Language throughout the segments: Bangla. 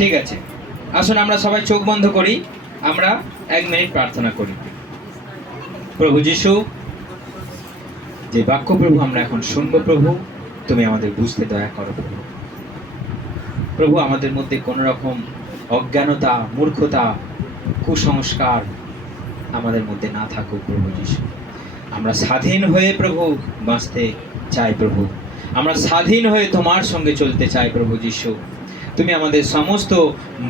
ঠিক আছে, আসুন আমরা সবাই চোখ বন্ধ করি, আমরা 1 মিনিট প্রার্থনা করি। প্রভু যিশু, যে বাক্য প্রভু আমরা এখন শুনবো প্রভু, তুমি আমাদের বুঝতে দয়া করো প্রভু। প্রভু, আমাদের মধ্যে কোনো রকম অজ্ঞানতা, মূর্খতা, কুসংস্কার আমাদের মধ্যে না থাকুক প্রভু যিশু। আমরা স্বাধীন হয়ে প্রভু বাঁচতে চাই প্রভু, আমরা স্বাধীন হয়ে তোমার সঙ্গে চলতে চাই প্রভু যিশু। তুমি আমাদের সমস্ত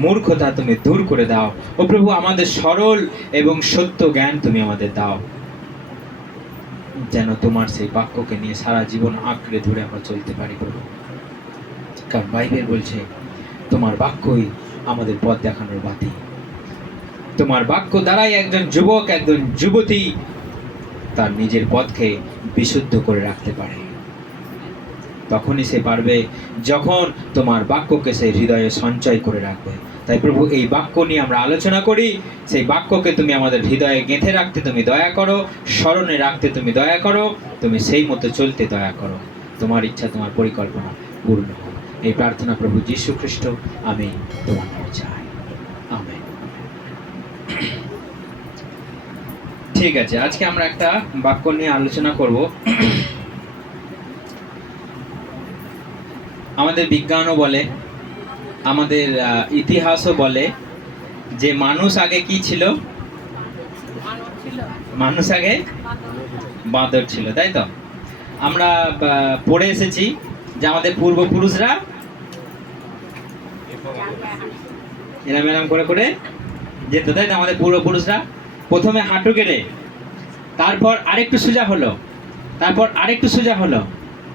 মূর্খতা তুমি দূর করে দাও ও প্রভু, আমাদের সরল এবং সত্য জ্ঞান তুমি আমাদের দাও, যেন তোমার সেই বাক্যকে নিয়ে সারা জীবন আঁকড়ে ধরে আমরা চলতে পারি প্রভু। কারণ বাইবেল বলছে তোমার বাক্যই আমাদের পথ দেখানোর বাতি। তোমার বাক্য দ্বারাই একজন যুবক, একজন যুবতী তার নিজের পথকে বিশুদ্ধ করে রাখতে পারে। তখনই সে পারবে যখন তোমার বাক্যকে সে হৃদয়ে সঞ্চয় করে রাখবে। তাই প্রভু, এই বাক্য নিয়ে আমরা আলোচনা করি, সেই বাক্যকে তুমি আমাদের হৃদয়ে গেঁথে রাখতে তুমি দয়া করো, স্মরণে রাখতে তুমি দয়া করো, তুমি সেই মতো চলতে দয়া করো। তোমার ইচ্ছা, তোমার পরিকল্পনা পূর্ণ হোক। এই প্রার্থনা প্রভু যীশু খ্রিস্ট আমি তোমার নামে চাই, আমেন। ঠিক আছে, আজকে আমরা একটা বাক্য নিয়ে আলোচনা করব। আমাদের বিজ্ঞানও বলে, আমাদের ইতিহাসও বলে যে মানুষ আগে কি ছিল? মানুষ আগে বাঁদর ছিল, তাই তো? আমরা পড়ে এসেছি যে আমাদের পূর্বপুরুষরা এরম এরম করে করে যেত, তাই তো? আমাদের পূর্বপুরুষরা প্রথমে হাঁটু গেড়ে, তারপর আরেকটু সোজা হলো, তারপর আরেকটু সোজা হলো,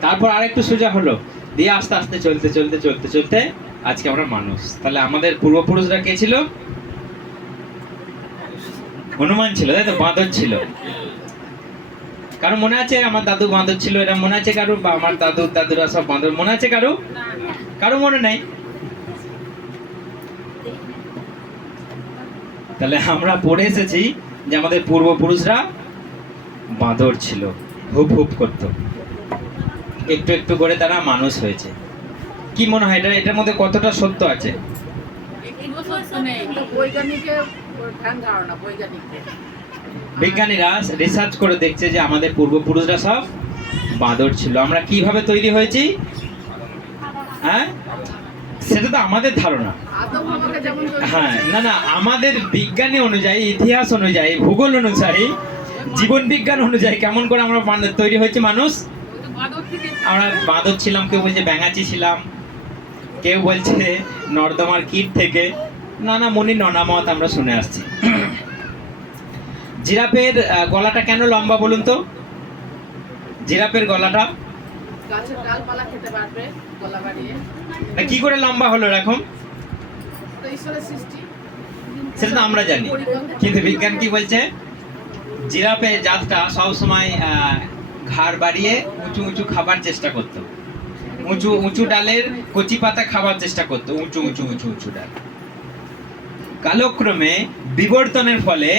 তারপর আরেকটু সোজা হলো, দিয়ে আস্তে আস্তে চলতে চলতে চলতে চলতে আজকে আমরা মানুষ। তাহলে আমাদের পূর্বপুরুষরা কে ছিল? হনুমান ছিল, তাই তো? বাঁদর ছিল। কারো মনে আছে আমার দাদু বাঁদর ছিল? এরা মনে আছে কারো? বা আমার দাদু দাদুরা সব বাঁদর মনে আছে কারো? কারো মনে নাই? তাহলে আমরা পড়ে এসেছি যে আমাদের পূর্বপুরুষরা বাঁদর ছিল, হুপ হুপ করত, একটু একটু করে তারা মানুষ হয়েছে। কি মনে হয় এটার মধ্যে কতটা সত্য আছে? বিজ্ঞানীরা রিসার্চ করে দেখছে যে আমাদের পূর্বপুরুষরা সব বাঁদর ছিল। আমরা কিভাবে তৈরি হয়েছি? হ্যাঁ, সেটা তো আমাদের ধারণা। হ্যাঁ, না না, আমাদের বিজ্ঞানী অনুযায়ী, ইতিহাস অনুযায়ী, ভূগোল অনুযায়ী, জীবন বিজ্ঞান অনুযায়ী কেমন করে আমরা তৈরি হয়েছে মানুষ? আমরা বাঁদর ছিলাম, কেউ বলছে ব্যাঙাচি ছিলাম, কেউ বলছে নর্দমার কীট থেকে, নানা মুনি ননামত আমরা শুনে আসছি। জিরাফের গলাটা কেন লম্বা বলুন তো? জিরাফের গলাটা কি করে লম্বা হলো এরকম? সেটা তো আমরা জানি, কিন্তু বিজ্ঞান কি বলছে? জিরাফের জাতটা সবসময় ঘাড় বাড়িয়ে উঁচু উঁচু খাবার চেষ্টা করতো, উঁচু উঁচু ডালের কচি পাতা খাবার চেষ্টা করতো, উঁচু উঁচু উঁচু উঁচু ডাল। কালক্রমে বিবর্তনের ফলে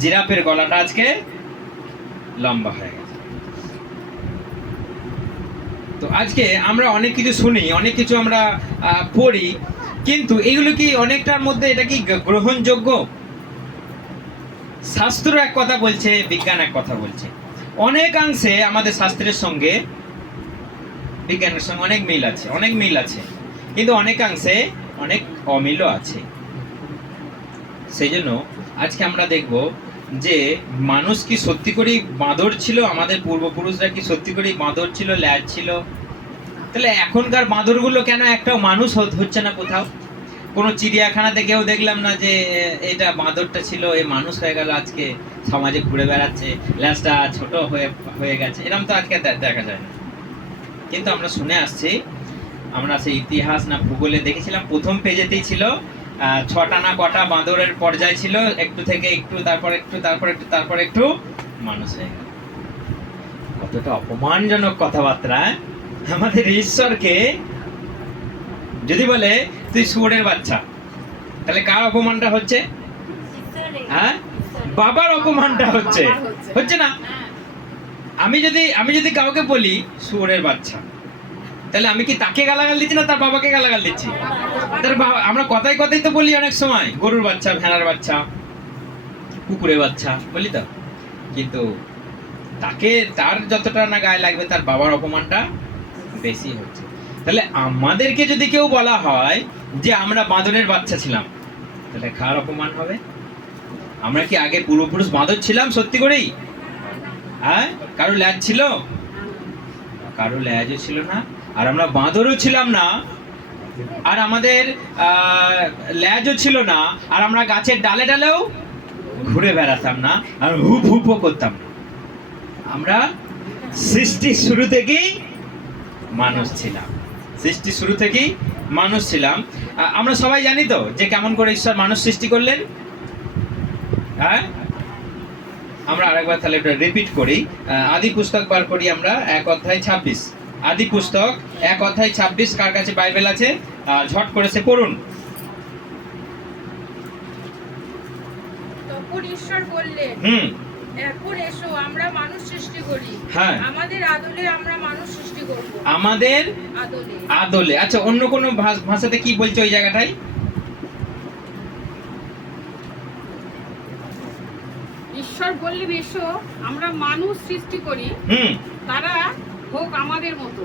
জিরাফের গলাটা আজকে লম্বা হয়ে গেছে। তো আজকে আমরা অনেক কিছু শুনি, অনেক কিছু আমরা পড়ি, কিন্তু এগুলো কি অনেকটার মধ্যে এটা কি গ্রহণযোগ্য? শাস্ত্র এক কথা বলছে, বিজ্ঞান এক কথা বলছে। অনেকাংশে আমাদের শাস্ত্রের সঙ্গে বিজ্ঞানের সঙ্গে অনেক মিল আছে, অনেক মিল আছে, কিন্তু অনেকাংশে অনেক অমিলও আছে। সেই জন্য আজকে আমরা দেখব যে মানুষ কি সত্যি করেই বাঁদর ছিল? আমাদের পূর্বপুরুষরা কি সত্যি করেই বাঁদর ছিল, ল্যাজ ছিল? তাহলে এখনকার বাঁদরগুলো কেন একটাও মানুষ হচ্ছে না কোথাও? কোনো চিড়িয়াখানাতে কেউ দেখলাম না যে এটা বাঁদরটা ছিল, এ মানুষ হয়ে গেল, আজকে সমাজে ঘুরে বেড়াচ্ছে, ল্যাজটা ছোট হয়ে গেছে, এরকম তো আজকে দেখা যায় না। কিন্তু আমরা শুনে আসছি, আমরা সেই ইতিহাস না ভূগোলে দেখেছিলাম, প্রথম পেজেতেই ছিল 6টা না কটা বাঁদরের পর্যায় ছিল, একটু থেকে একটু, তারপর একটু, তারপর একটু, তারপর একটু মানুষ হয়ে গেল। কতটা অপমানজনক কথাবার্তা! আমাদের ঈশ্বরকে যদি বলে তুই শুয়োরের বাচ্চা, তাহলে কার অপমানটা হচ্ছে? হ্যাঁ, বাবার অপমানটা হচ্ছে, হচ্ছে না? আমি যদি কাউকে বলি শুয়োরের বাচ্চা, তাহলে আমি কি তাকে গালাগাল দিচ্ছি না তার বাবাকে গালাগাল দিচ্ছি? তার বাবা, আমরা কথাই কথাই তো বলি অনেক সময় গরুর বাচ্চা, ভেড়ার বাচ্চা, কুকুরের বাচ্চা বলি তো, কিন্তু তাকে, তার যতটা না গায়ে লাগবে তার বাবার অপমানটা বেশি হচ্ছে। তাহলে আমাদেরকে যদি কেউ বলা হয় যে আমরা বাঁদরের বাচ্চা ছিলাম, তাহলে কার অপমান হবে? আমরা কি আগে পূর্বপুরুষ বাঁদর ছিলাম সত্যি করেই? হ্যাঁ, কারো ল্যাজ ছিল? কারো ল্যাজও ছিল না, আর আমরা বাঁদরও ছিলাম না, আর আমাদের ল্যাজও ছিল না, আর আমরা গাছের ডালে ডালেও ঘুরে বেড়াতাম না, আর হুপ হুপও করতাম না। আমরা সৃষ্টির শুরু থেকেই মানুষ ছিলাম, সৃষ্টির শুরু থেকেই মানুষ ছিলাম। আমরা সবাই জানি তো যে কেমন করে ঈশ্বর মানুষ সৃষ্টি করলেন। হ্যাঁ, আমরা আরেকবার তাহলে এটা রিপিট করি। আদি পুস্তক বার করি আমরা 1:26। আদি পুস্তক 1:26। কার কাছে বাইবেল আছে ঝট করেছে পড়ুন। তখন ঈশ্বর বললেন, এখন এসো আমরা মানুষ সৃষ্টি করি, হ্যাঁ, আমাদের আদলে আমরা মানুষ সৃষ্টি করব। আমাদের আদলে। আদলে। আচ্ছা, অন্য কোন ভাষাতে কি বলছে ওই জায়গাটায়? ঈশ্বর বললেন, এসো আমরা মানুষ সৃষ্টি করি, তারা হোক আমাদের মতো,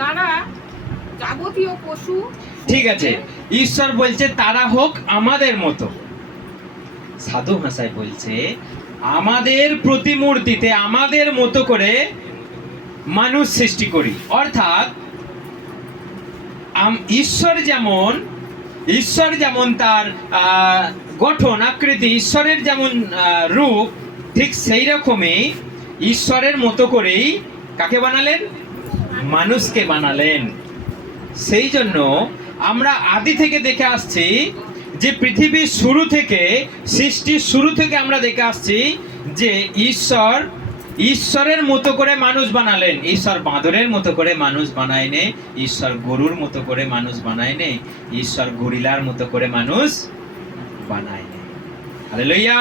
তারা যাবতীয় পশু। ঠিক আছে, ঈশ্বর বলছে তারা হোক আমাদের মতো। সাধু ভাষায় বলছে আমাদের প্রতিমূর্তিতে আমাদের মতো করে মানুষ সৃষ্টি করি। অর্থাৎ ঈশ্বর যেমন তার গঠন আকৃতি, ঈশ্বরের যেমন রূপ, ঠিক সেই রকমই ঈশ্বরের মতো করেই কাকে বানালেন? মানুষকে বানালেন। সেই জন্য আমরা আদি থেকে দেখে আসছি যে পৃথিবীর শুরু থেকে, সৃষ্টির শুরু থেকে আমরা দেখে আসছি যে ঈশ্বরের মতো করে মানুষ বানালেন। ঈশ্বর বাঁদরের মতো করে মানুষ বানায়নি, ঈশ্বর গরুর মতো করে মানুষ বানায়নি, ঈশ্বর গরিলার মতো করে মানুষ বানায়নি। হালেলুয়া।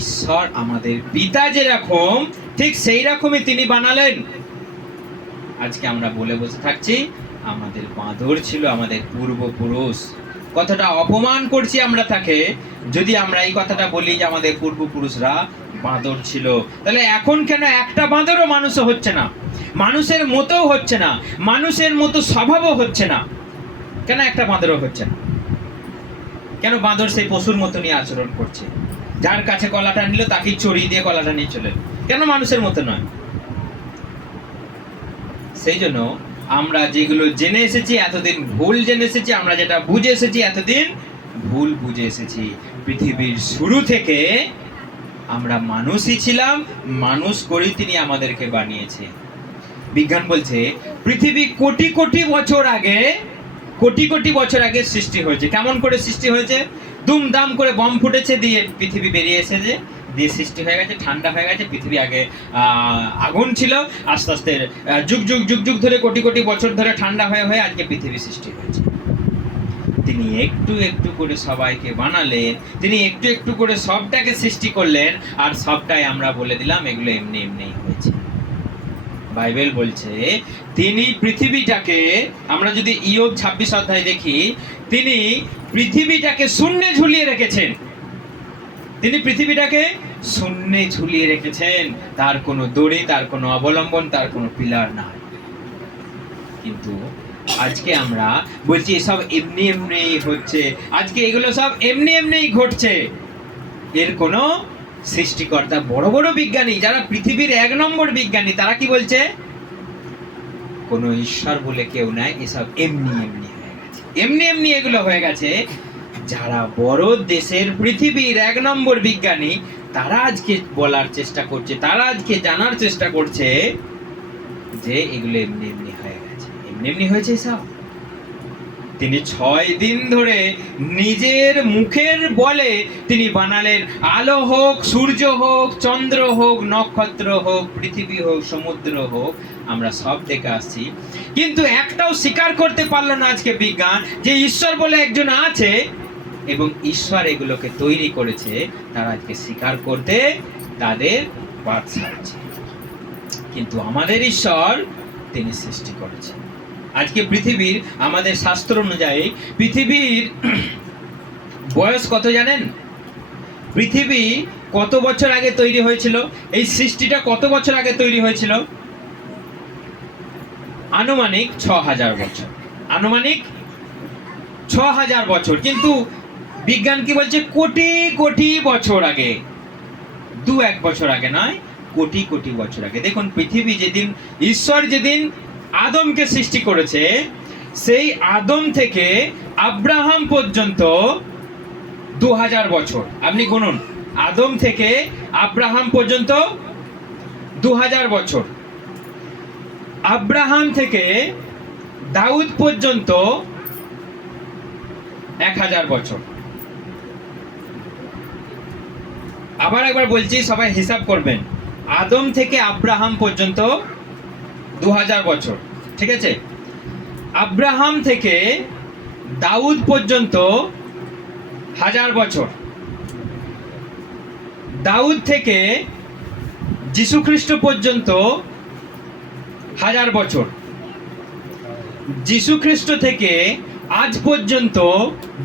ঈশ্বর আমাদের পিতা যেরকম, ঠিক সেই রকমই তিনি বানালেন। আজকে আমরা বলে বসে থাকছি আমাদের বাঁদর ছিল আমাদের পূর্বপুরুষ। কথাটা অপমান করছি আমরা তাকে যদি আমরা এই কথাটা বলি যে আমাদের পূর্বপুরুষরা বাঁদর ছিল। তাহলে এখন কেন একটা বাঁদরও মানুষও হচ্ছে না, মানুষের মতোও হচ্ছে না, মানুষের মতো স্বভাবও হচ্ছে না? কেন একটা বাঁদরও হচ্ছে না? কেন বাঁদর সেই পশুর মতো নিয়ে আচরণ করছে? যার কাছে কলাটা নিল তাকেই চড়িয়ে দিয়ে কলাটা নিয়ে চলে, কেন মানুষের মতো নয়? সেই জন্য আমরা যেগুলো জেনে এসেছি এতদিন ভুল জেনে এসেছি, আমরা যেটা বুঝে এসেছি এতদিন ভুল বুঝে এসেছি। পৃথিবীর শুরু থেকে আমরা মানুষই ছিলাম, মানুষ করেই তিনি আমাদেরকে বানিয়েছে। বিজ্ঞান বলছে পৃথিবী কোটি কোটি বছর আগে, কোটি কোটি বছর আগে সৃষ্টি হয়েছে। কেমন করে সৃষ্টি হয়েছে? দুমদাম করে বম ফুটেছে, দিয়ে পৃথিবী বেরিয়ে এসেছে, দিয়ে সৃষ্টি হয়ে গেছে, ঠান্ডা হয়ে গেছে। পৃথিবী আগে আগুন ছিল, আস্তে আস্তে যুগ যুগ যুগ যুগ ধরে, কোটি কোটি বছর ধরে ঠান্ডা হয়ে হয়ে আজকে পৃথিবী সৃষ্টি হয়েছে। তিনি একটু একটু করে সবাইকে বানালেন, তিনি একটু একটু করে সবটাকে সৃষ্টি করলেন, আর সবটাই আমরা বলে দিলাম এগুলো এমনি এমনি হয়েছে। বাইবেল বলছে তিনি পৃথিবীটাকে, আমরা যদি ইয়োব 26 অধ্যায় দেখি, তিনি পৃথিবীটাকে শূন্যে ঝুলিয়ে রেখেছেন। তিনি পৃথিবীটাকে শূন্যে ঝুলিয়ে রেখেছেন, তার কোনো দড়ি, তার কোনো অবলম্বন, তার কোনো পিলার নাই। কিন্তু আজকে আমরা বলছি সব এমনি এমনি হচ্ছে, আজকে এগুলো সব এমনি এমনি ঘটছে। এর কোনো সৃষ্টিকর্তা, বড় বড় বিজ্ঞানী যারা পৃথিবীর 1 নম্বর বিজ্ঞানী, তারা কি বলছে? কোনো ঈশ্বর বলে কেউ নাই, এসব এমনি এমনি হয়ে গেছে, এমনি এমনি এগুলো হয়ে গেছে। যারা বড় দেশের পৃথিবীর 1 নম্বর বিজ্ঞানী, তারা আজকে বলার চেষ্টা করছে, তারা আজকে জানার চেষ্টা করছে যে এগুলো এমনি এমনি হয়ে গেছে, এমনি এমনি হয়েছে সব। তিনি 6 দিন ধরে নিজের মুখের বলে তিনি বানালেন। আলো হোক, সূর্য হোক, চন্দ্র হোক, নক্ষত্র হোক, পৃথিবী হোক, সমুদ্র হোক, আমরা সব দেখে আসছি। কিন্তু একটাও স্বীকার করতে পারলো না আজকে বিজ্ঞান যে ঈশ্বর বলে একজন আছে এবং ঈশ্বর এগুলোকে তৈরি করেছে। তারা আজকে স্বীকার করতে তাদের বাদ ছাড়ছে। কিন্তু আমাদের ঈশ্বর তিনি সৃষ্টি করেছেন। আজকে পৃথিবীর, আমাদের শাস্ত্র অনুযায়ী পৃথিবীর বয়স কত জানেন? পৃথিবী কত বছর আগে তৈরি হয়েছিল? এই সৃষ্টিটা কত বছর আগে তৈরি হয়েছিল? আনুমানিক 6000 বছর। আনুমানিক 6000 বছর। কিন্তু বিজ্ঞান কি বলছে? কোটি কোটি বছর আগে। 2-1 বছর আগে নয়, কোটি কোটি বছর আগে। দেখুন, পৃথিবী যেদিন, ঈশ্বর যেদিন আদমকে সৃষ্টি করেছে, সেই আদম থেকে আব্রাহাম পর্যন্ত 2000 বছর। আপনি গুনুন, আদম থেকে আব্রাহাম পর্যন্ত 2000 বছর। আব্রাহাম থেকে দাউদ পর্যন্ত 1000 বছর। আবার একবার বলছি, সবাই হিসাব করবেন। আদম থেকে আব্রাহাম পর্যন্ত 2000 বছর, ঠিক আছে? আব্রাহাম থেকে দাউদ পর্যন্ত 1000 বছর। দাউদ থেকে যীশু খ্রিস্ট পর্যন্ত 1000 বছর। যীশু খ্রিস্ট থেকে আজ পর্যন্ত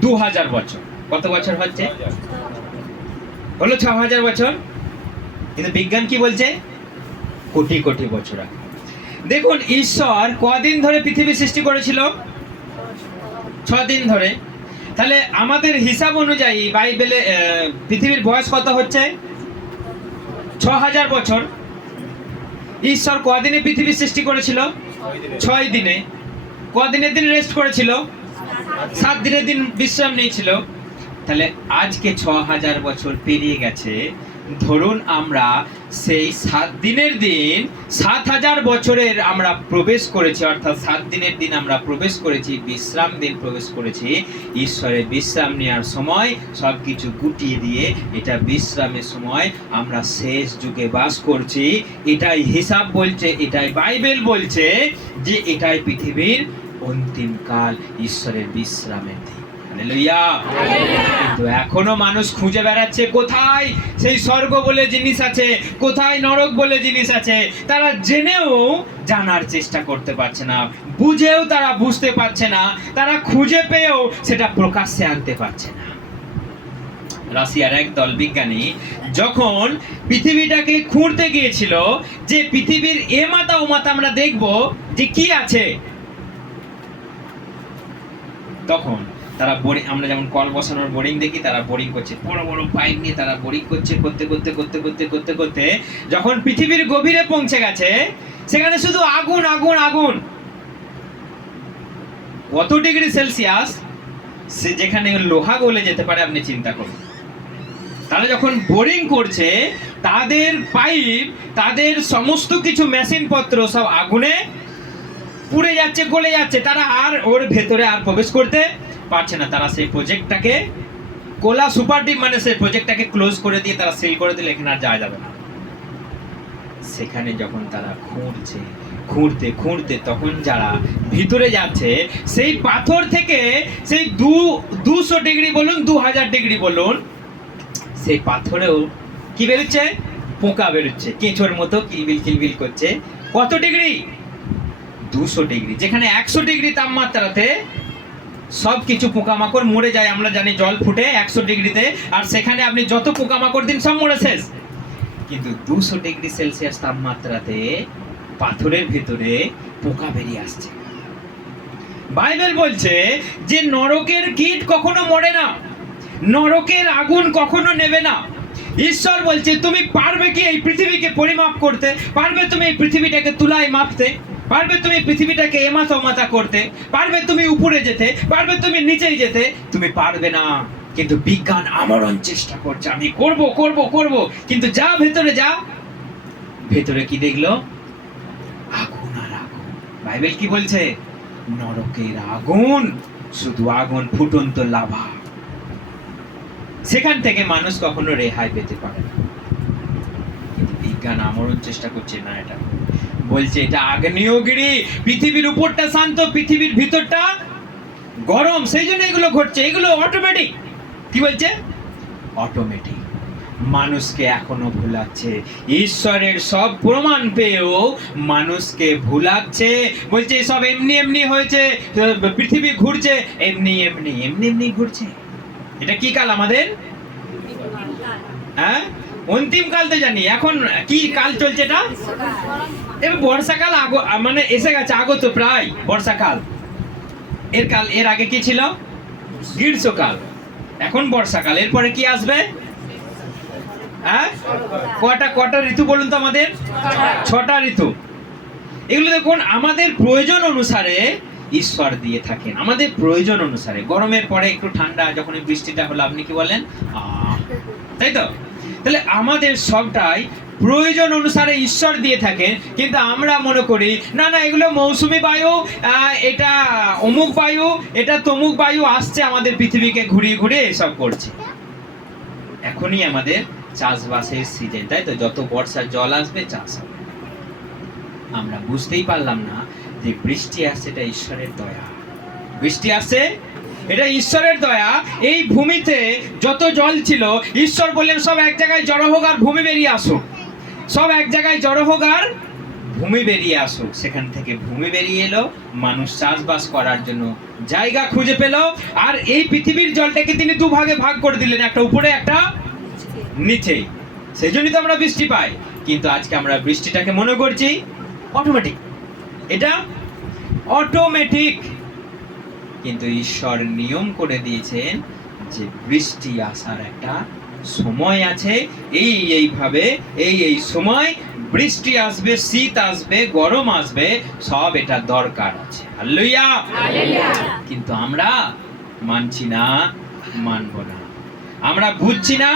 2000 বছর। কত বছর হচ্ছে? হলো 6000 বছর। কিন্তু বিজ্ঞান কি বলছে? কোটি কোটি বছর আগে। দেখুন, ঈশ্বর কদিন ধরে পৃথিবী সৃষ্টি করেছিল? 6 দিন ধরে। তাহলে আমাদের হিসাব অনুযায়ী বাইবেলে পৃথিবীর বয়স কত হচ্ছে? 6000 বছর। ঈশ্বর কদিনে পৃথিবী সৃষ্টি করেছিল? 6 দিনে। কদিনের দিন রেস্ট করেছিল? 7 দিনের দিন বিশ্রাম নিয়েছিল। তাহলে আজকে 6000 বছর পেরিয়ে গেছে। ধরুন আমরা সেই 7 দিনের দিন 7000 বছরের আমরা প্রবেশ করেছি, অর্থাৎ 7 দিনের দিন আমরা প্রবেশ করেছি, বিশ্রাম দিন প্রবেশ করেছি। ঈশ্বরের বিশ্রাম নেওয়ার সময় সবকিছু গুটিয়ে দিয়ে এটা বিশ্রামের সময় আমরা শেষ যুগে বাস করছি। এটাই হিসাব বলছে, এটাই বাইবেল বলছে যে এটাই পৃথিবীর অন্তিম কাল, ঈশ্বরের বিশ্রামের দিন। হালেলুয়া। কিন্তু এখনো মানুষ খুঁজে বেড়াচ্ছে কোথায় সেই স্বর্গ বলে জিনিস আছে, কোথায় নরক বলে জিনিস আছে। তারা জেনেও জানার চেষ্টা করতে পারছে না, বুঝেও তারা বুঝতে পারছে না, তারা খুঁজে পেয়েও সেটা প্রকাশ্যে আনতে পারছে না। রাশিয়ার এক দল বিজ্ঞানী যখন পৃথিবীটাকে খুঁড়তে গিয়েছিল যে পৃথিবীর এ মাথা ও মাথা আমরা দেখব যে কি আছে, তখন তারা বোরিং, আমরা যেমন কল বসানোর বোরিং দেখি, তারা বোরিং করছে, বড় বড় পাইপ নিয়ে তারা বোরিং করছে, করতে করতে করতে করতে করতে করতে যখন পৃথিবীর গভীরে পৌঁছে গেছে, সেখানে শুধু আগুন আগুন আগুন। কত ডিগ্রি সেলসিয়াস সে যেখানে লোহা গলে যেতে পারে আপনি চিন্তা করুন। তারা যখন বোরিং করছে, তাদের পাইপ, তাদের সমস্ত কিছু মেশিন পত্র সব আগুনে পুড়ে যাচ্ছে, গলে যাচ্ছে। তারা আর ওর ভেতরে আর প্রবেশ করতে পারছে না। তারা সেই প্রজেক্টটাকে, কোলা সুপার ডিপ মানে সেই প্রজেক্টটাকে ক্লোজ করে দিয়ে তারা সিল করে দিলে এখানে আর যাওয়া যাবে না। সেখানে যখন তারা খুঁড়ছে, খুঁড়তে খুঁড়তে তখন যারা ভিতরে যাচ্ছে, সেই পাথর থেকে সেই 200 ডিগ্রি বলুন, 2000 ডিগ্রি বলুন, সেই পাথরেও কি বেরোচ্ছে? পোকা বেরোচ্ছে, কেঁচোর মতো কিলবিল কিলবিল করছে। কত ডিগ্রি? 200 ডিগ্রি। যেখানে 100 ডিগ্রি তাপমাত্রাতে সব কিছু পোকামাকড় মরে যায়, আমরা জানি জল ফুটে 100 ডিগ্রিতে, আর সেখানে আপনি যত পোকামাকড় দিন সব মরে শেষ। কিন্তু 200 ডিগ্রি সেলসিয়াস তাপমাত্রাতে পাথরের ভেতরে পোকা বেরিয়ে আসছে। বাইবেল বলছে যে নরকের কীট কখনো মরে না, নরকের আগুন কখনো নেবে না। ঈশ্বর বলছে তুমি পারবে কি এই পৃথিবীকে পরিমাপ করতে? পারবে তুমি এই পৃথিবীটাকে তুলায় মাপতে? পারবে তুমি পৃথিবীটাকে এমাথা ওমাথা করতে? পারবে তুমি উপরে যেতে? পারবে তুমি নিচেই যেতে? তুমি পারবে না। কিন্তু বিজ্ঞান আমরণ চেষ্টা করছে, আমি করব করব করব। কিন্তু যা ভেতরে যা, ভেতরে কি দেখলো? আগুন আর আগুন। বাইবেল কি বলছে? নরকের আগুন, শুধু আগুন, ফুটন্ত লাভা। সেখান থেকে মানুষ কখনো রেহাই পেতে পারে না। কিন্তু বিজ্ঞান আমরণ চেষ্টা করছে না, এটা বলছে এটা আগ্নেয়গিরি। পৃথিবীর উপরটা শান্ত, পৃথিবীর ভিতরটা গরম, সেই জন্য এগুলো ঘটছে। এগুলো অটোমেটিক। কি বলছে? অটোমেটিক। মানুষকে এখনো ভুলাচ্ছে। ঈশ্বরের সব প্রমাণ পেয়েও মানুষকে ভুলাচ্ছে, বলছে সব এমনি এমনি হয়েছে, পৃথিবী ঘুরছে এমনি এমনি এমনি এমনি ঘুরছে। এটা কি কাল আমাদের? হ্যাঁ, অন্তিম কাল তো জানি। এখন কি কাল চলছে এটা? এবার বর্ষাকাল মানে এসে গেছে, আগত প্রায় বর্ষাকাল। এর আগে কি ছিল? গ্রীষ্মকাল। এখন বর্ষাকাল। এরপরে কি আসবে? হ্যাঁ, কটা ঋতু বলুন তো আমাদের? 6টা ঋতু। এগুলো দেখুন আমাদের প্রয়োজন অনুসারে ঈশ্বর দিয়ে থাকেন, আমাদের প্রয়োজন অনুসারে। গরমের পরে একটু ঠান্ডা, যখন বৃষ্টিটা হলো আপনি কি বলেন? তাই তো? তাহলে আমাদের সবটাই প্রয়োজন অনুসারে ঈশ্বর দিয়ে থাকেন, কিন্তু আমরা মনে করি না না এগুলো মৌসুমী বায়ু, এটা অমুক বায়ু, এটা তমুক বায়ু আসছে আমাদের পৃথিবীকে ঘুরিয়ে ঘুরিয়ে এসব করছে। এখনই আমাদের চাষবাসের সিজন, তাই তো? যত বর্ষার জল আসবে চাষ হবে। আমরা বুঝতেই পারলাম না যে বৃষ্টি আসছে এটা ঈশ্বরের দয়া। বৃষ্টি আসছে এটা ঈশ্বরের দয়া। এই ভূমিতে যত জল ছিল ঈশ্বর বললেন সব এক জায়গায় জড়ো হোক আর ভূমি বেরিয়ে আসুক, সব এক জায়গায় জড়ো হোক আর ভূমি বেরিয়ে আসুক। সেখান থেকে ভূমি বেরিয়ে এলো, মানুষ চাষবাস করার জন্য জায়গা খুঁজে পেল। আর এই পৃথিবীর জলটাকে তিনি দুভাগে ভাগ করে দিলেন, একটা উপরে একটা নিচে। সেই জন্যই তো আমরা বৃষ্টি পাই। কিন্তু আজকে আমরা বৃষ্টিটাকে মনে করছি অটোমেটিক, এটা অটোমেটিক। কিন্তু ঈশ্বর নিয়ম করে দিয়েছেন যে বৃষ্টি আসার একটা সময় আছে। এইভাবে এই সময় বৃষ্টি আসবে, শীত আসবে, গরম আসবে, সব এটা দরকার আছে। হালেলুয়া। কিন্তু আমরা মানছি না, মানব না। আমরা বুঝছি না,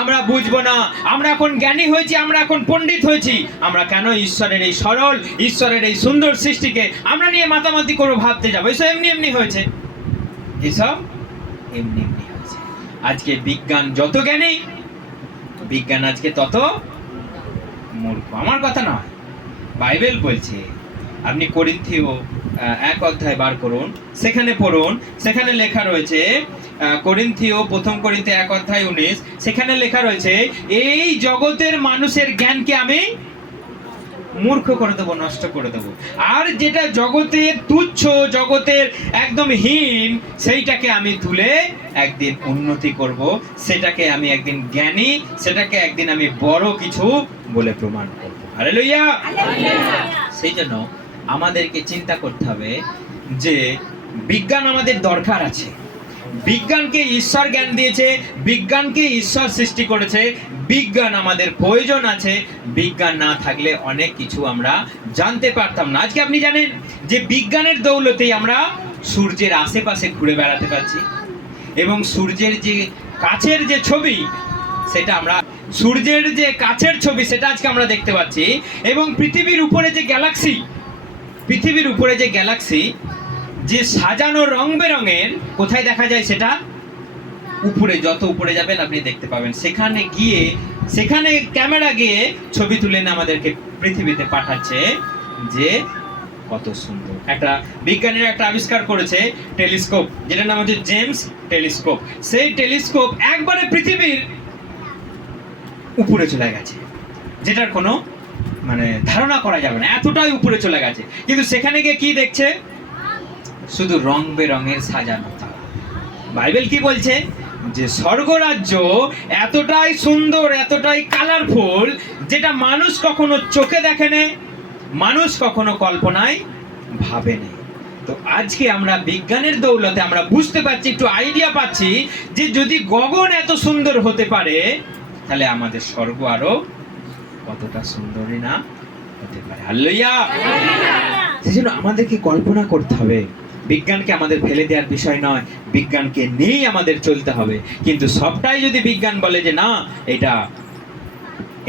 আমরা বুঝবো না। আমরা এখন জ্ঞানী হয়েছি, আমরা এখন পণ্ডিত হয়েছি। আমরা কেন ঈশ্বরের এই সরল, ঈশ্বরের এই সুন্দর সৃষ্টিকে আমরা নিয়ে মাতামাতি করে ভাবতে যাবো এসব এমনি এমনি হয়েছে? এসব এমনি এমনি হয়েছে। আজকে বিজ্ঞান যত জ্ঞানী, বিজ্ঞান আজকে তত মূর্খ। আমার কথা নয়, বাইবেল বলছে। আপনি করিন্থীয় 1 অধ্যায় বার করুন, সেখানে পড়ুন। সেখানে লেখা রয়েছে, করিন্থীয় 1 করিন্থী 1 অধ্যায় 19, সেখানে লেখা রয়েছে এই জগতের মানুষের জ্ঞানকে আমি মূর্খ করে দেবো, নষ্ট করে দেবো। আর যেটা জগতের তুচ্ছ, জগতের একদম হীন, সেইটাকে আমি তুলে একদিন উন্নতি করব। সেটাকে আমি একদিন জ্ঞানী, সেটাকে একদিন আমি বড় কিছু বলে প্রমাণ করব। হালেলুয়া। সেই জন্য আমাদেরকে চিন্তা করতে হবে যে বিজ্ঞান আমাদের দরকার আছে। বিজ্ঞানকে ঈশ্বর জ্ঞান দিয়েছে, বিজ্ঞানকে ঈশ্বর সৃষ্টি করেছে, বিজ্ঞান আমাদের প্রয়োজন আছে। বিজ্ঞান না থাকলে অনেক কিছু আমরা জানতে পারতাম না। আজকে আপনি জানেন যে বিজ্ঞানের দৌলতেই আমরা সূর্যের আশেপাশে ঘুরে বেড়াতে পারছি, এবং সূর্যের যে কাছের যে ছবি, সেটা আমরা সূর্যের যে কাছের ছবি সেটা আজকে আমরা দেখতে পাচ্ছি। এবং পৃথিবীর উপরে যে গ্যালাক্সি, পৃথিবীর উপরে যে গ্যালাক্সি, যে সাজানো রং বেরঙের, কোথায় দেখা যায় সেটা? উপরে। যত উপরে যাবেন আপনি দেখতে পাবেন। সেখানে গিয়ে, সেখানে ক্যামেরা গিয়ে ছবি তুলে আমাদেরকে পৃথিবীতে পাঠাচ্ছে যে কত সুন্দর। একটা বিজ্ঞানীরা একটা আবিষ্কার করেছে টেলিস্কোপ, যেটার নাম হচ্ছে জেমস টেলিস্কোপ। সেই টেলিস্কোপ একবারে পৃথিবীর উপরে চলে গেছে, যেটার কোনো মানে ধারণা করা যাবে না, এতটাই উপরে চলে গেছে। কিন্তু সেখানে গিয়ে কি দেখছে? শুধু রং বেরঙের সাজানো তারা। বাইবেল কি বলছে? যে স্বর্গরাজ্য এতটাই সুন্দর, এতটাই কালারফুল, যেটা মানুষ কখনো চোখে দেখেনি, মানুষ কখনো কল্পনায় ভাবেনি। তো আজকে আমরা বিজ্ঞানের দৌলতে আমরা বুঝতে পারছি, একটু আইডিয়া পাচ্ছি যে যদি গগন এত সুন্দর হতে পারে, তাহলে আমাদের স্বর্গ আরো কতটা সুন্দরই না হতে পারে। হালেলুয়া। সেজন্য আমাদেরকে কল্পনা করতে হবে। বিজ্ঞানকে আমাদের ফেলে দেওয়ার বিষয় নয়, বিজ্ঞানকে নিয়েই আমাদের চলতে হবে। কিন্তু সবটাই যদি বিজ্ঞান বলে যে না এটা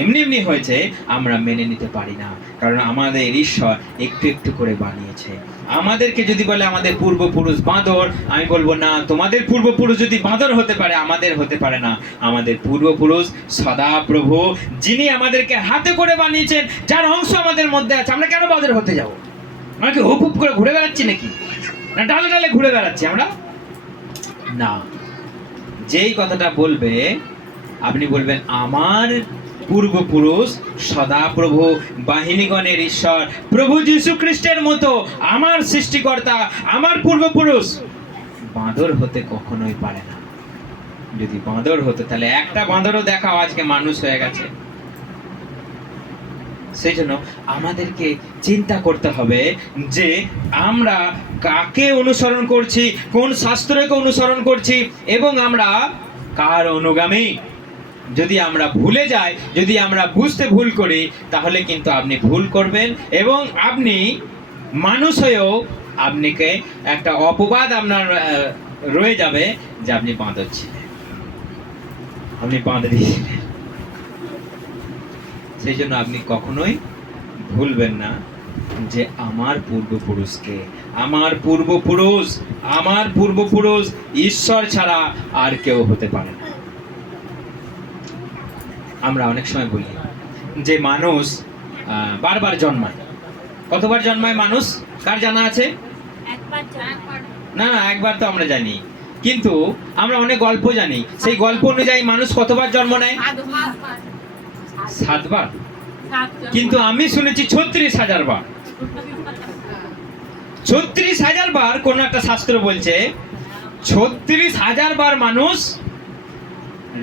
এমনি এমনি হয়েছে, আমরা মেনে নিতে পারি না। কারণ আমাদের ঈশ্বর একটু একটু করে বানিয়েছে। আমাদেরকে যদি বলে আমাদের পূর্বপুরুষ বাঁদর, আমি বলবো না, তোমাদের পূর্বপুরুষ যদি বাঁদর হতে পারে, আমাদের হতে পারে না। আমাদের পূর্বপুরুষ সদাপ্রভু, যিনি আমাদেরকে হাতে করে বানিয়েছেন, যার অংশ আমাদের মধ্যে আছে। আমরা কেন বাঁদর হতে যাবো? আমরা কি হুপ হুপ করে ঘুরে বেড়াচ্ছি নাকি? না ডালে ডালে ঘুরে বেড়াচ্ছি আমরা? না। যেই কথাটা বলবে আপনি বলবেন আমার পূর্বপুরুষ সদাপ্রভু বাহিনীগণের ঈশ্বর প্রভু যীশু খ্রিস্টের মতো আমার সৃষ্টিকর্তা, আমার পূর্বপুরুষ বাঁদর হতে কখনোই পারে না। যদি বাঁদর হতো তাহলে একটা বাঁদরও দেখাও আজকে মানুষ হয়ে গেছে। সেই জন্য আমাদেরকে চিন্তা করতে হবে যে আমরা কাকে অনুসরণ করছি, কোন শাস্ত্রকে অনুসরণ করছি এবং আমরা কার অনুগামী। যদি আমরা ভুলে যাই, যদি আমরা বুঝতে ভুল করি, তাহলে কিন্তু আপনি ভুল করবেন এবং আপনি মানুষ হয়েও আপনাকে একটা অপবাদ আপনার রয়ে যাবে যে আপনি বাঁদর ছিলেন, আপনি বাঁদরি ছিলেন। সেই জন্য আপনি কখনোই ভুলবেন না যে আমার পূর্বপুরুষকে, আমার পূর্বপুরুষ ঈশ্বর ছাড়া আর কেউ হতে পারে না। আমরা অনেক সময় বলি যে মানুষ বারবার জন্মায়। কতবার জন্মায় মানুষ কার জানা আছে? না, একবার তো আমরা জানি, কিন্তু আমরা অনেক গল্প জানি। সেই গল্প অনুযায়ী মানুষ কতবার জন্ম নেয়? 7 বার। কিন্তু আমি শুনেছি 36,000 বার। 36,000 বার কোন একটা শাস্ত্র বলছে 36,000 বার মানুষ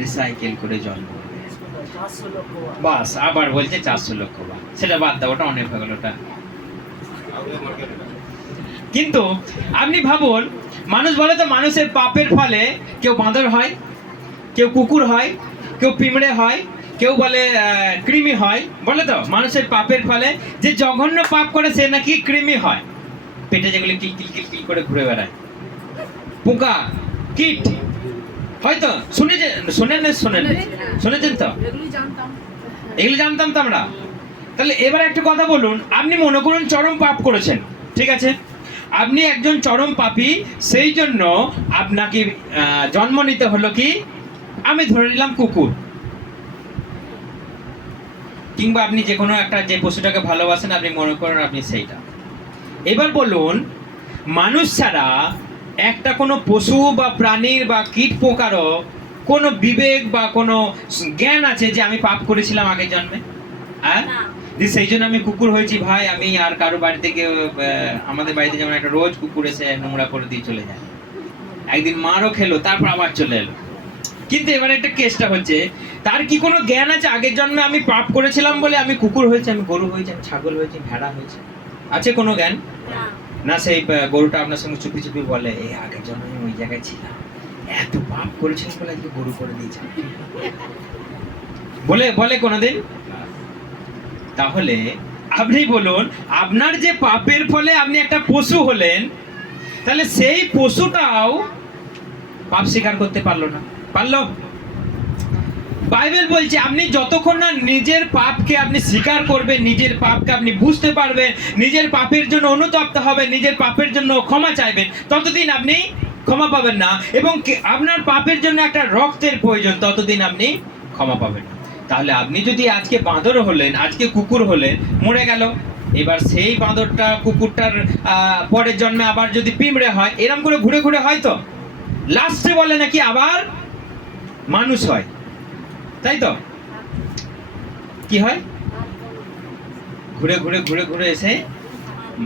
রিসাইকেল করে জন্ম নেয়। বাস আবার বলছে 400 লক্ষ বার। সেটা বাদ দাও, ওটা অনেক হয়ে গেল ওটা। কিন্তু আপনি ভাবুন, মানুষ বলে তো মানুষের পাপের ফলে কেউ বাঁদর হয়, কেউ কুকুর হয়, কেউ পিঁমড়ে হয়, কেউ বলে কৃমি হয়। বলে তো মানুষের পাপের ফলে যে জঘন্য পাপ করে সে নাকি কৃমি হয়। পেটে যেগুলি কিল কিল কিল কিল করে ঘুরে বেড়ায়, পোকা কীট, হয়তো শুনেছেন তো? এগুলি জানতাম তো আমরা। তাহলে এবার একটা কথা বলুন, আপনি মনে করুন চরম পাপ করেছেন, ঠিক আছে? আপনি একজন চরম পাপী, সেই জন্য আপনাকে জন্ম নিতে হলো কি, আমি ধরে নিলাম কুকুর, কিংবা আপনি যে কোনো একটা যে পশুটাকে ভালোবাসেন আপনি মনে করেন আপনি সেইটা। এবার বলুন, মানুষ ছাড়া একটা কোনো পশু বা প্রাণীর বা কীট পোকারও কোনো বিবেক বা কোনো জ্ঞান আছে যে আমি পাপ করেছিলাম আগের জন্মে? হ্যাঁ, যে সেই জন্য আমি কুকুর হয়েছি ভাই, আমি আর কারো বাড়ি থেকে, আমাদের বাড়িতে যেমন একটা রোজ কুকুর এসে নোংরা করে দিয়ে চলে যায়, একদিন মারও খেলো, তারপর আবার চলে এলো। কিন্তু এবার একটা কেসটা হচ্ছে, তার কি কোনো জ্ঞান আছে আগের জন্মে আমি পাপ করেছিলাম বলে আমি কুকুর হয়েছি, আমি গরু হয়েছি, আমি ছাগল হয়েছি, ভেড়া হয়েছে? আছে কোনো জ্ঞান? না, সেই গরুটা আপনার সঙ্গে চুপি চুপি বলে এই আগের জন্মে আমি ওই জায়গায় ছিলাম, এত পাপ করেছিলাম বলে আজকে গরু করে দিয়েছে, বলে কোনোদিন? তাহলে আপনি বলুন, আপনার যে পাপের ফলে আপনি একটা পশু হলেন, তাহলে সেই পশুটাও পাপ স্বীকার করতে পারলো না? পারলো? বাইবেল বলছে আপনি যতক্ষণ না নিজের পাপকে আপনি স্বীকার করবেন, নিজের পাপকে আপনি বুঝতে পারবেন, নিজের পাপের জন্য অনুতপ্ত হবেন, নিজের পাপের জন্য ক্ষমা চাইবেন, ততদিন আপনি ক্ষমা পাবেন না। এবং আপনার পাপের জন্য একটা রক্তের প্রয়োজন, ততদিন আপনি ক্ষমা পাবেন না। তাহলে আপনি যদি আজকে বাঁদর হলেন, আজকে কুকুর হলেন, মরে গেল, এবার সেই বাঁদরটা কুকুরটার পরের জন্মে আবার যদি পিঁমড়ে হয়, এরকম করে ঘুরে ঘুরে হয়, তো লাস্টে বলে নাকি আবার মানুষ হয়, তাই তো? কি হয়? ঘুরে ঘুরে ঘুরে ঘুরে এসে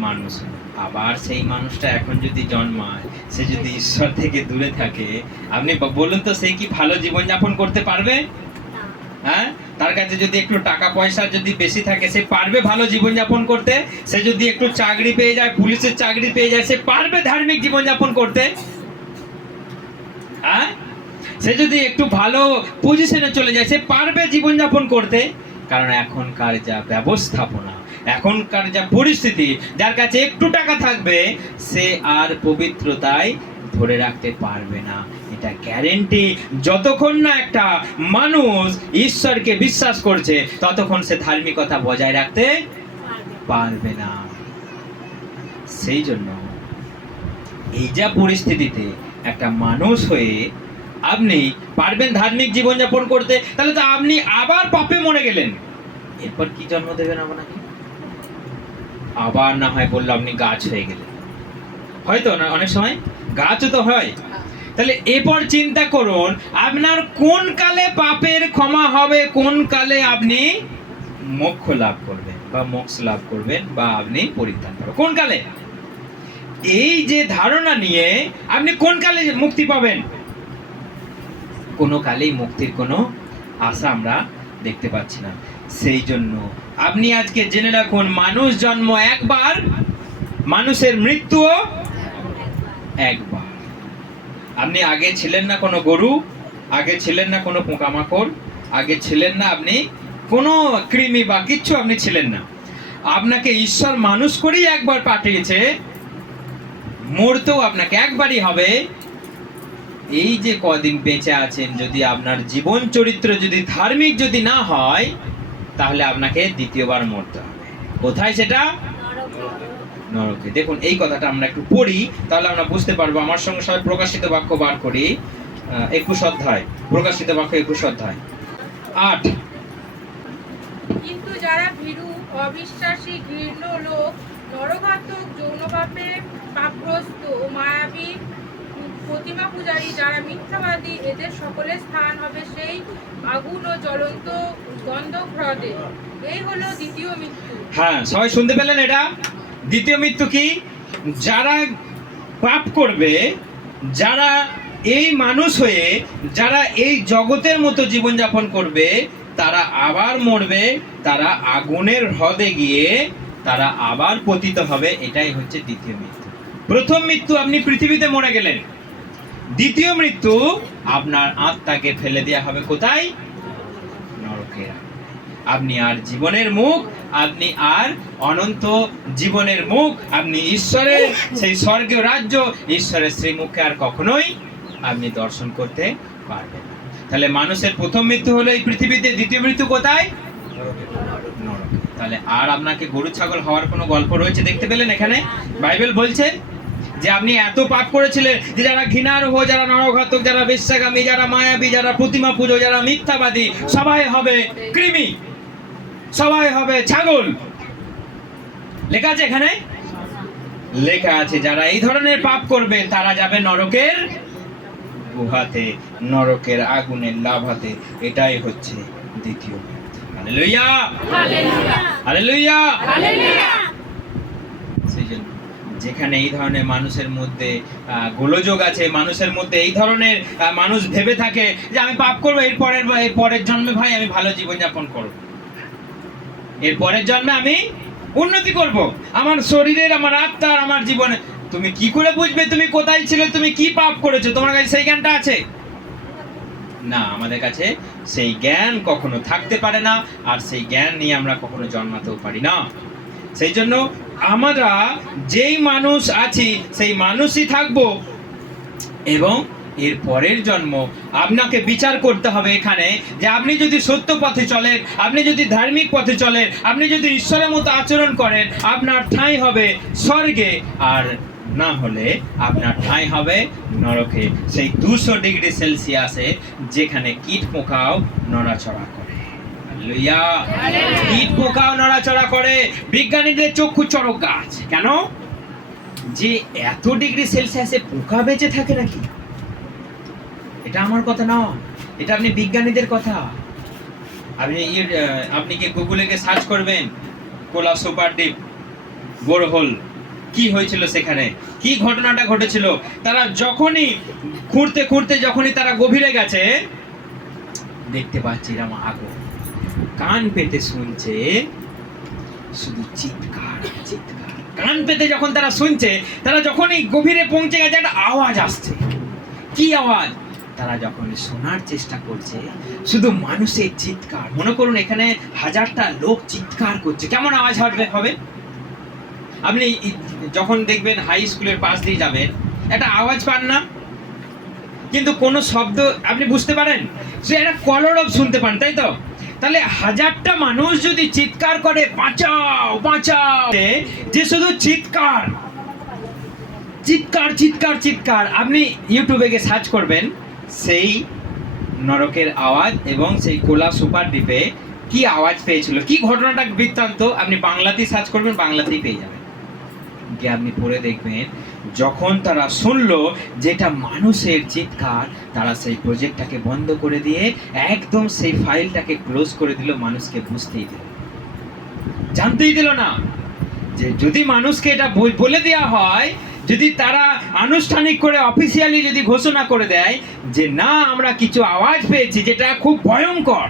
মানুষ হয়। আবার সেই মানুষটা এখন যদি জন্মায়, সে যদি ঈশ্বর থেকে দূরে থাকে, আপনি বলুন তো সে কি ভালো জীবনযাপন করতে পারবে? হ্যাঁ, তার কাছে যদি একটু টাকা পয়সা যদি বেশি থাকে, সে পারবে ভালো জীবনযাপন করতে? সে যদি একটু চাকরি পেয়ে যায়, পুলিশের চাকরি পেয়ে যায়, সে পারবে ধার্মিক জীবনযাপন করতে? হ্যাঁ, সে যদি একটু ভালো পজিশনে চলে যায়, সে পারবে জীবনযাপন করতে? কারণ এখনকার যা ব্যবস্থাপনা, এখনকার যা পরিস্থিতি, যার কাছে একটু টাকা থাকবে সে আর পবিত্রতায় ধরে রাখতে পারবে না, এটা গ্যারেন্টি। যতক্ষণ না একটা মানুষ ঈশ্বরকে বিশ্বাস করছে, ততক্ষণ সে ধার্মিকতা বজায় রাখতে পারবে না। সেই জন্য এই যা পরিস্থিতিতে একটা মানুষ হয়ে আপনি পারবেন ধার্মিক জীবনযাপন করতে, তাহলে তো আপনি আবার পাপে মরে গেলেন, এরপর কি জন্ম দেবেন আপনাকে? আবার না হয় বললো আপনি গাছ হয়ে গেলেন, হয়তো না, অনেক সময় গাছও তো হয়। তাহলে এরপর চিন্তা করুন আপনার কোন কালে পাপের ক্ষমা হবে, কোন কালে আপনি মোক্ষ লাভ করবেন বা মোক্ষ লাভ করবেন বা আপনি পরিত্রাণ পাবেন, কোন কালে? এই যে ধারণা নিয়ে আপনি কোন কালে মুক্তি পাবেন? কোনো কালেই মুক্তির কোনো আশা আমরা দেখতে পাচ্ছি না। সেই জন্য আপনি আজকে জেনে রাখুন, মানুষ জন্ম একবার, মানুষের মৃত্যুও একবার। আপনি আগে ছিলেন না কোনো গরু, আগে ছিলেন না কোনো পোকামাকড়, আগে ছিলেন না আপনি কোনো কৃমি বা কিচ্ছু আপনি ছিলেন না। আপনাকে ঈশ্বর মানুষ করেই একবার পাঠিয়েছে, মরতেও আপনাকে একবারই হবে। এই যে কদিন বেঁচে আছেন, যদি আপনার জীবন চরিত্র যদি ধার্মিক যদি না হয়, তাহলে আপনাকে দ্বিতীয়বার মরতে হবে। কোথায় সেটা? নরকে। দেখুন এই কথাটা আমরা একটু পড়ি, তাহলে আমরা বুঝতে পারবো। আমার সঙ্গে সবাই প্রকাশিত বাক্য বার করি, 21 অধ্যায়, প্রকাশিত বাক্য 21 অধ্যায় 8। কিন্তু যারা ভীরু, অবিশ্বাসী, ঘৃণ্য লোক, নরঘাতক, যৌনপাপে পাপগ্রস্ত ও মায়াবী, প্রতিমা পূজারী, যারা মিথ্যাবাদী, এদের সকলের স্থান হবে সেই আগুন ও জ্বলন্ত গন্ধক হ্রদে। এই হলো দ্বিতীয় মৃত্যু। হ্যাঁ, সবাই শুনতে পেলেন? এটা দ্বিতীয় মৃত্যু কি? যারা পাপ করবে, যারা এই মানুষ হয়ে যারা এই জগতের মতো জীবনযাপন করবে, তারা আবার মরবে, তারা আগুনের হ্রদে গিয়ে তারা আবার পতিত হবে। এটাই হচ্ছে দ্বিতীয় মৃত্যু। প্রথম মৃত্যু আপনি পৃথিবীতে মরে গেলেন, দ্বিতীয় মৃত্যু আপনার আত্মাকে ফেলে দেওয়া হবে কোথায়? নরকে। আপনি আর জীবনের মুখ, আপনি আর অনন্ত জীবনের মুখ, আপনি ঈশ্বরের সেই স্বর্গীয় রাজ্য, ঈশ্বরের সেই মুখে আর কখনোই আপনি দর্শন করতে পারবেন না। তাহলে মানুষের প্রথম মৃত্যু হলো এই পৃথিবীতে, দ্বিতীয় মৃত্যু কোথায়? নরকে। তাহলে আর আপনাকে গরু ছাগল হওয়ার কোনো গল্প রয়েছে দেখতে পেলেন এখানে? বাইবেল বলছে যে আপনি এত পাপ করেছিলেন যে যারা ঘৃণার্হ, যারা নরঘাতক, যারা বেশ্যাগামী, যারা মায়াবী, যারা প্রতিমা পুজো, যারা মিথ্যাবাদী, সবাই হবে কৃমি, সবাই হবে ছাগল। লেখা আছে এখানে, লেখা আছে যারা এই ধরনের পাপ করবে তারা যাবে নরকের গুহাতে, নরকের আগুনের লাভাতে। এটাই হচ্ছে দ্বিতীয় মৃত্যু। Hallelujah, hallelujah, hallelujah. সেই জন্য যেখানে এই ধরনের মানুষের মধ্যে গোলযোগ আছে, মানুষের মধ্যে এই ধরনের মানুষ ভেবে থাকে যে আমি পাপ করবো, এর পরের জন্মে ভাই আমি ভালো জীবনযাপন করব, এর পরের জন্মে আমি উন্নতি করব, আমার শরীরের, আমার আত্মার, আমার জীবনে। তুমি কি করে বুঝবে তুমি কোথায় ছিলে, তুমি কি পাপ করেছো? তোমার কাছে সেই জ্ঞানটা আছে না? আমাদের কাছে সেই জ্ঞান কখনো থাকতে পারে না, আর সেই জ্ঞান নিয়ে আমরা কখনো জন্মাতেও পারি না। সেই জন্য আমরা যেই মানুষ আছি সেই মানুষই থাকবো, এবং এর পরের জন্ম আপনাকে বিচার করতে হবে এখানে, যে আপনি যদি সত্য পথে চলেন, আপনি যদি ধার্মিক পথে চলেন, আপনি যদি ঈশ্বরের মতো আচরণ করেন, আপনার ঠাঁই হবে স্বর্গে, আর না হলে আপনার ঠাঁই হবে নরকে, সেই 200 ডিগ্রি সেলসিয়াসে, যেখানে কীট পোকাও নড়াচড়া করে। হালেলুয়া। কীট পোকাও নড়াচড়া করে। বিজ্ঞানীদের চক্ষু চড়ক গাছ। কেন? যে এত ডিগ্রি সেলসিয়াসে পোকা বেঁচে থাকে নাকি? এটা আমার কথা না, এটা আপনি বিজ্ঞানীদের কথা। আপনি কি গুগলে গিয়ে সার্চ করবেন কোলা সুপার ডিপ বোরহোল, কি হয়েছিল সেখানে, কি ঘটনাটা ঘটেছিল। তারা যখনই খুঁড়তে খুঁড়তে যখনই তারা গভীরে গেছে, দেখতে পাচ্ছে এরকম আগুন, কান পেতে শুনছে শুধু চিৎকার চিৎকার। কান পেতে যখন তারা শুনছে, তারা যখনই গভীরে পৌঁছে গেছে, একটা আওয়াজ আসছে। কি আওয়াজ? তারা যখন শোনার চেষ্টা করছে, শুধু মানুষের চিৎকার। মনে করুন এখানে 1000টা লোক চিৎকার করছে, কেমন আওয়াজ হবে? আপনি যখন দেখবেন হাই স্কুলের পাশ দিয়ে যাবেন, একটা আওয়াজ পান না? কিন্তু কোনো শব্দ আপনি বুঝতে পারেন, সে একটা কলরব শুনতে পান, তাই তো? তাহলে 1000টা মানুষ যদি চিৎকার করে বাঁচাও বাঁচাও, যে শুধু চিৎকার চিৎকার চিৎকার চিৎকার, আপনি ইউটিউবে গিয়ে সার্চ করবেন সেই নরকের আওয়াজ এবং সেই কোলা সুপার দ্বীপে কি আওয়াজ পেয়েছিল, কি ঘটনাটা বৃত্তান্ত, আপনি বাংলাতেই সার্চ করবেন, বাংলাতেই পেয়ে যাবেন। গিয়ে আপনি পড়ে দেখবেন যখন তারা শুনলো যেটা মানুষের চিৎকার, তারা সেই প্রজেক্টটাকে বন্ধ করে দিয়ে একদম সেই ফাইলটাকে ক্লোজ করে দিল, মানুষকে বুঝতেই দিল, জানতেই দিল না। যে যদি মানুষকে এটা বলে দেওয়া হয়, যদি তারা আনুষ্ঠানিক করে অফিসিয়ালি যদি ঘোষণা করে দেয় যে না আমরা কিছু আওয়াজ পেয়েছি যেটা খুব ভয়ঙ্কর,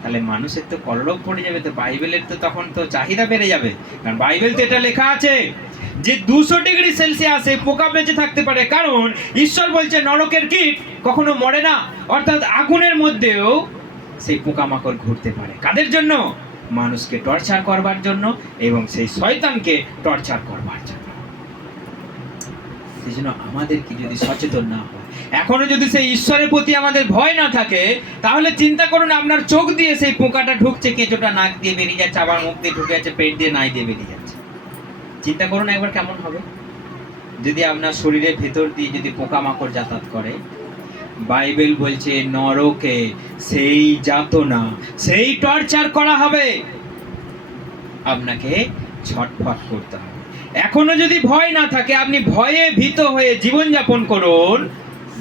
তাহলে মানুষের তো কলরব পড়ে যাবে, তো বাইবেলের তো তখন তো চাহিদা বেড়ে যাবে। কারণ বাইবেল তো এটা লেখা আছে যে 200 ডিগ্রি সেলসিয়াসে পোকা বেঁচে থাকতে পারে, কারণ ঈশ্বর বলছে নরকের কীট কখনো মরে না, অর্থাৎ আগুনের মধ্যেও সেই পোকামাকড় ঘুরতে পারে। কাদের জন্য? মানুষকে টর্চার করবার জন্য এবং সেই শয়তানকে টর্চার করবার জন্য। সেজন্য আমাদের কি যদি সচেতন না হয়, এখনো যদি সেই ঈশ্বরের প্রতি আমাদের ভয় না থাকে, তাহলে চিন্তা করুন আপনার চোখ দিয়ে সেই পোকাটা ঢুকছে, কেঁচোটা নাক দিয়ে বেরিয়ে যাচ্ছে, আবার মুখ দিয়ে ঢুকে যাচ্ছে, পেট দিয়ে নাই দিয়ে বেরিয়ে যাচ্ছে। চিন্তা করুন একবার কেমন হবে যদি আপনার শরীরের ভেতর দিয়ে যদি পোকামাকড় যাতায়াত করে। বাইবেল বলছে নরকে সেই যাতনা, সেই টর্চার করা হবে, আপনাকে ছটফট করতে হবে। এখনো যদি ভয় না থাকে, আপনি ভয়ে ভীত হয়ে জীবনযাপন করুন,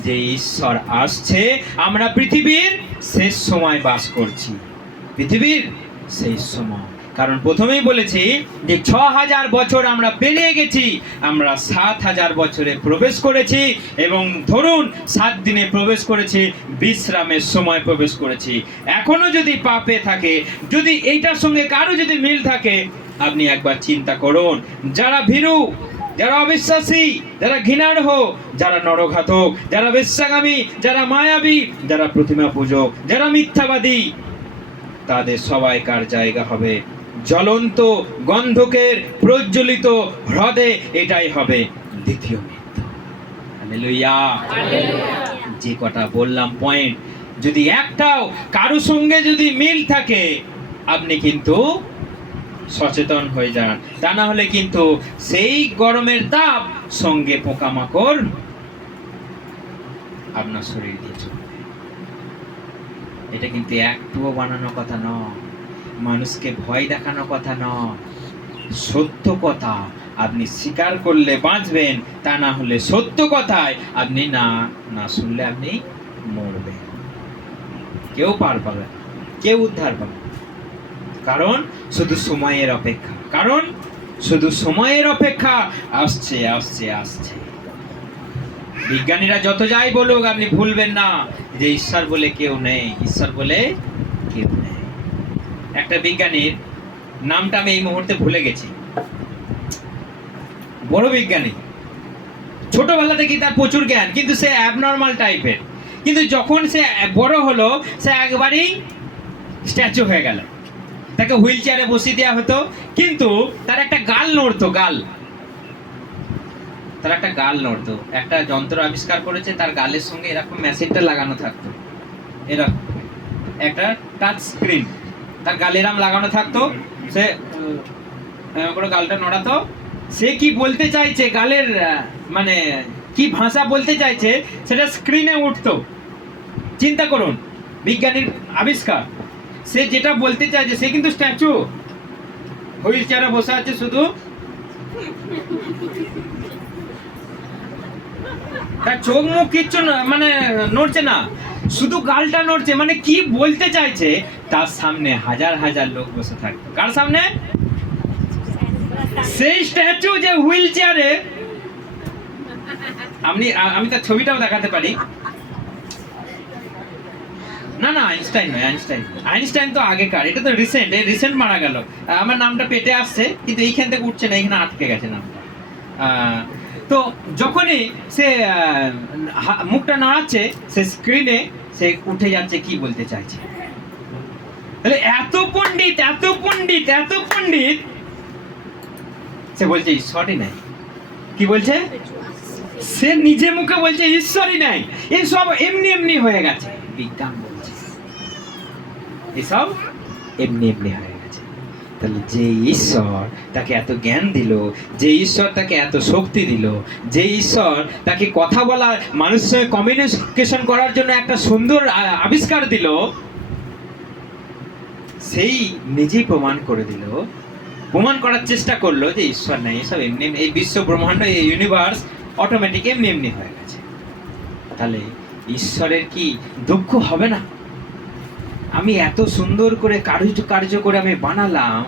যে ঈশ্বর আসছে, আমরা পৃথিবীর শেষ সময় বাস করছি, পৃথিবীর শেষ সময়। কারণ প্রথমেই বলেছি যে 6000 বছর আমরা পেরিয়ে গেছি, আমরা 7000 বছরে প্রবেশ করেছি, এবং ধরুন 7 দিনে প্রবেশ করেছি, বিশ্রামের সময় প্রবেশ করেছি। এখনো যদি পাপে থাকে, যদি এইটার সঙ্গে কারো যদি মিল থাকে, আপনি একবার চিন্তা করুন, যারা ভীরু, যারা অবিশ্বাসী, যারা ঘৃণার্হ, যারা নরঘাতক, যারা বেশ্যাগামী, যারা মায়াবী, যারা প্রতিমা পূজক, যারা মিথ্যাবাদী, তাদের সবাইকার জায়গা হবে জ্বলন্ত গন্ধকের প্রজ্বলিত হ্রদে। এটাই হবে দ্বিতীয় মৃত্যু। হালেলুয়া। যে কটা বললাম পয়েন্ট, যদি একটাও কারো সঙ্গে যদি মিল থাকে, আপনি কিন্তু সচেতন হয়ে যান, তা না হলে কিন্তু সেই গরমের তাপ সঙ্গে পোকামাকড় আপনার শরীর দিয়ে চলবে। এটা কিন্তু একটুও বানানো কথা নয়, মানুষকে ভয় দেখানো কথা নয়, সত্য কথা। আপনি স্বীকার করলে বাঁচবেন, তা না হলে সত্য কথায় আপনি না শুনলে আপনি মরবেন। কেউ পার পাবে, কেউ উদ্ধার পাবে। কারণ শুধু সময়ের অপেক্ষা, কারণ শুধু সময়ের অপেক্ষা। আসছে আসছে আসছে। বিজ্ঞানীরা যত যাই বলুক, আপনি ভুলবেন না যে ঈশ্বর বলে কেউ নেই, ঈশ্বর বলে কেউ নেই। একটা বিজ্ঞানীর নামটা আমি এই মুহূর্তে ভুলে গেছি, বড় বিজ্ঞানী, ছোটবেলা থেকেই তার প্রচুর জ্ঞান, কিন্তু সে অ্যাবনর্মাল টাইপের। কিন্তু যখন সে বড় হলো, সে একবারই স্ট্যাচু হয়ে গেল। তাকে হুইল চেয়ারে বসিয়ে দেওয়া হতো, কিন্তু তার একটা গাল নড়তো, তার একটা গাল নড়তো। একটা যন্ত্র আবিষ্কার করেছে, তার গালের সঙ্গে এরকম মেশিনটা লাগানো থাকতো, এরকম একটা টাচ স্ক্রিন তার গালে এরকম লাগানো থাকতো। সে করে গালটা নড়াতো, সে কি বলতে চাইছে, গালের মানে কি ভাষা বলতে চাইছে, সেটা স্ক্রিনে উঠতো। চিন্তা করুন, বিজ্ঞানীর আবিষ্কার, সে যেটা বলতে চাইছে, সে কিন্তু স্ট্যাচু, হুইল চেয়ারে বসে আছে, শুধু তার চোখ মুখ কিচ্ছু মানে নড়ছে না, শুধু গালটা নড়ছে। মানে কি বলতে চাইছে, তার সামনে হাজার হাজার লোক বসে থাকতো। কার সামনে? সেই স্ট্যাচু যে হুইল চেয়ারে। আমি তার ছবিটাও দেখাতে পারি। না আইনস্টাইন নয়, আইনস্টাইন তো আগেকার, এটা তো রিসেন্ট মারা গেল। আমার নামটা পেটে আসছে, কিন্তু এইখান থেকে উঠছে না, এখানে আটকে গেছে নামটা। তো যখনই সে মুখটা নাড়াচ্ছে, সে স্ক্রিনে সে উঠে যাচ্ছে কি বলতে চাইছে। তাহলে এত পণ্ডিত সে বলছে ঈশ্বরই নাই। কি বলছে? সে নিজে মুখে বলছে ঈশ্বরই নাই, এসব এমনি হয়ে গেছে। বিজ্ঞান বলছে এসব এমনি হয়ে গেছে। তাহলে যে ঈশ্বর তাকে এত জ্ঞান দিল, যে ঈশ্বর তাকে এত শক্তি দিল, যে ঈশ্বর তাকে কথা বলা, মানুষের সঙ্গে কমিউনিকেশন করার জন্য একটা সুন্দর আবিষ্কার দিল, সেই নিজেই প্রমাণ করে দিল প্রমাণ করার চেষ্টা করলো যে ঈশ্বর নাই, এসব এমনি এই বিশ্ব ব্রহ্মাণ্ড, এই ইউনিভার্স অটোমেটিক এমনি এমনি হয়ে গেছে। তাহলে ঈশ্বরের কি দুঃখ হবে না? আমি এত সুন্দর করে কার্য করে আমি বানালাম,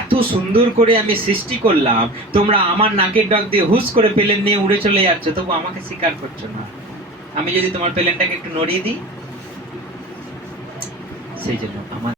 এত সুন্দর করে আমি সৃষ্টি করলাম, তোমরা আমার নাকের ডগ দিয়ে হুস করে প্লেন নিয়ে উড়ে চলে যাচ্ছ, তবু আমাকে স্বীকার করছো না। আমি যদি তোমার প্লেনটাকে একটু নড়িয়ে দিই, সেই জন্য আমার